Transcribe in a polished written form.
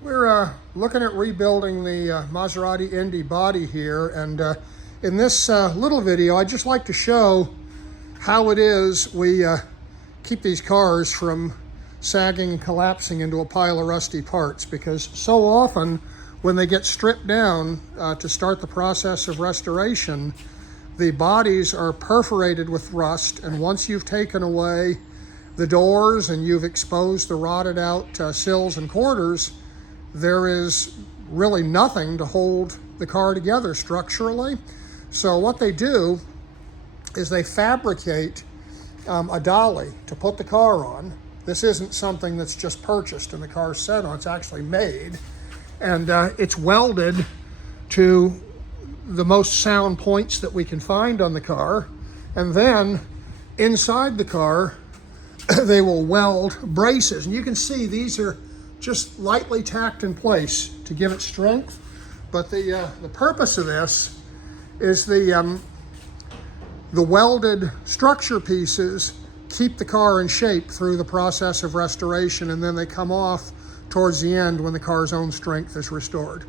We're looking at rebuilding the Maserati Indy body here, and in this little video I'd just like to show how it is we keep these cars from sagging and collapsing into a pile of rusty parts, because so often when they get stripped down to start the process of restoration, the bodies are perforated with rust, and once you've taken away the doors and you've exposed the rotted out sills and quarters, there is really nothing to hold the car together structurally. So what they do is they fabricate a dolly to put the car on. This isn't something that's just purchased and the car's set on, it's actually made. And it's welded to the most sound points that we can find on the car. And then inside the car, they will weld braces. And you can see these are just lightly tacked in place to give it strength. But the purpose of this is the welded structure pieces keep the car in shape through the process of restoration, and then they come off towards the end when the car's own strength is restored.